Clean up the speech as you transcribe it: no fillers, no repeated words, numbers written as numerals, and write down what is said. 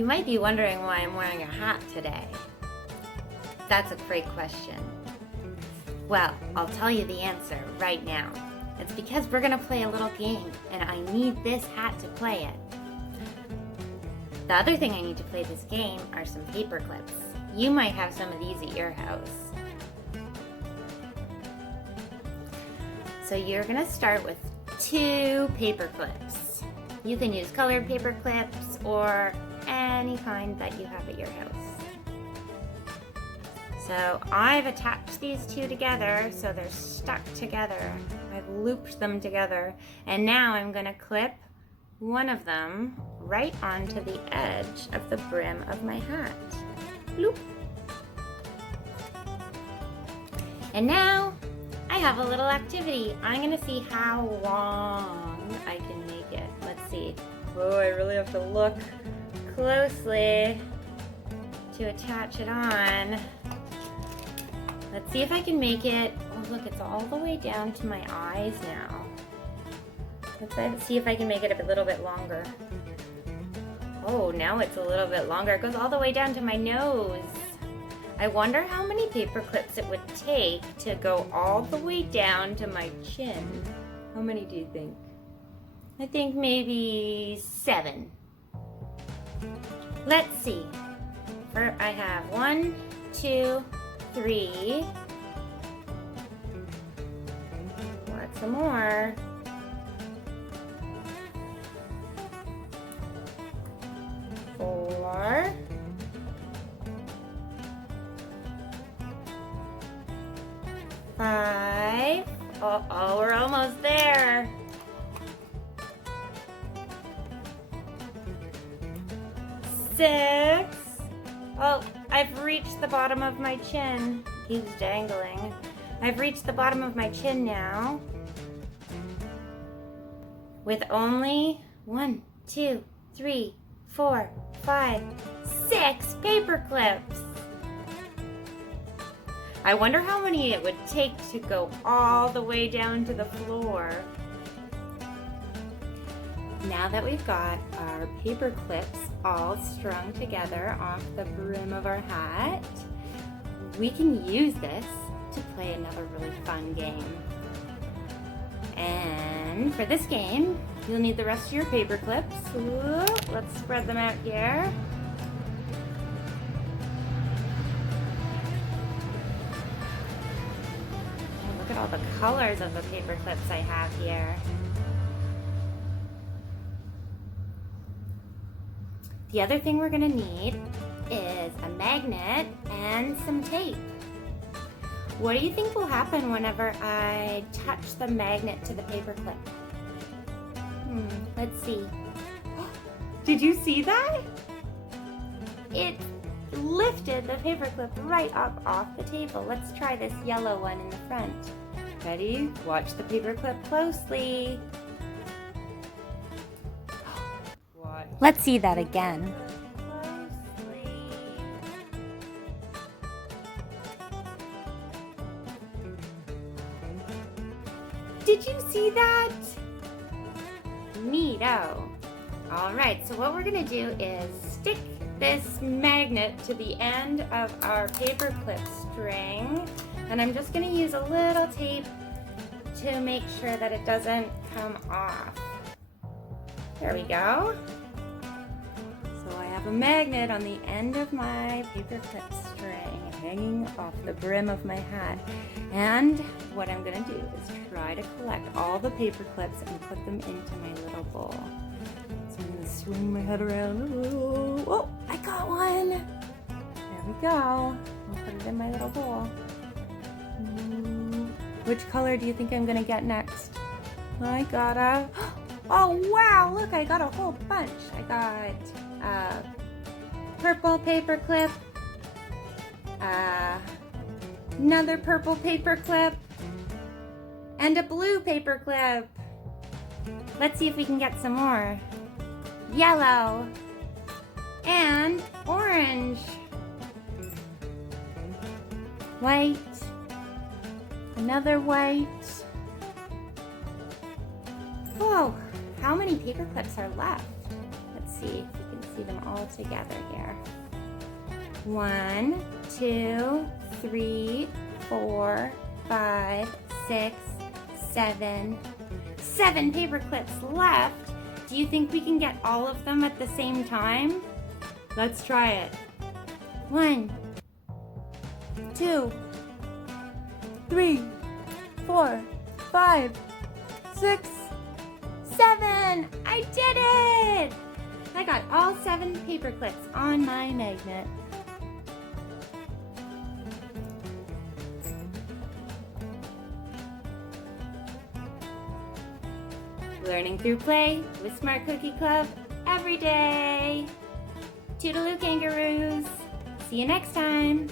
You might be wondering why I'm wearing a hat today. That's a great question. Well, I'll tell you the answer right now. It's because we're gonna play a little game, and I need this hat to play it. The other thing I need to play this game are some paper clips. You might have some of these at your house. So you're gonna start with 2 paper clips. You can use colored paper clips or any kind that you have at your house. So I've attached these 2 together so they're stuck together. I've looped them together, and now I'm gonna clip one of them right onto the edge of the brim of my hat. Loop. And now I have a little activity. I'm gonna see how long I can make it. Let's see. Oh, I really have to look closely to attach it on. Let's see if I can make it. Oh, look, it's all the way down to my eyes now. Let's see if I can make it a little bit longer. Oh, now it's a little bit longer. It goes all the way down to my nose. I wonder how many paper clips it would take to go all the way down to my chin. How many do you think? I think maybe 7. Let's see. I have 1, 2, 3. Lots of more. 4. 5. Uh-oh, we're almost there. 6. Oh, I've reached the bottom of my chin. Keeps dangling. I've reached the bottom of my chin now. With only 1, 2, 3, 4, 5, 6 paper clips. I wonder how many it would take to go all the way down to the floor. Now that we've got our paper clips all strung together off the brim of our hat, we can use this to play another really fun game. And for this game, you'll need the rest of your paper clips. Ooh, let's spread them out here. Look at all the colors of the paper clips I have here. The other thing we're going to need is a magnet and some tape. What do you think will happen whenever I touch the magnet to the paper clip? Let's see. Did you see that? It lifted the paper clip right up off the table. Let's try this yellow one in the front. Ready? Watch the paper clip closely. Let's see that again. Closely. Did you see that? Neato. All right, so what we're gonna do is stick this magnet to the end of our paper clip string, and I'm just gonna use a little tape to make sure that it doesn't come off. There we go. So I have a magnet on the end of my paper clip string hanging off the brim of my hat. And what I'm gonna do is try to collect all the paper clips and put them into my little bowl. So I'm gonna swing my head around. Oh, I got one. There we go. I'll put it in my little bowl. Which color do you think I'm gonna get next? I got a, oh wow, look, I got a whole bunch. I got a purple paper clip, another purple paper clip, and a blue paper clip. Let's see if we can get some more. Yellow and orange. White, another white. Whoa, how many paper clips are left? Let's Let's see if you can see them all together here. 1, 2, 3, 4, 5, 6, 7. 7 paper clips left. Do you think we can get all of them at the same time? Let's try it. 1, 2, 3, 4, 5, 6, 7. I did it! I got all 7 paper clips on my magnet. Learning through play with Smart Cookie Club every day. Toodaloo, kangaroos. See you next time.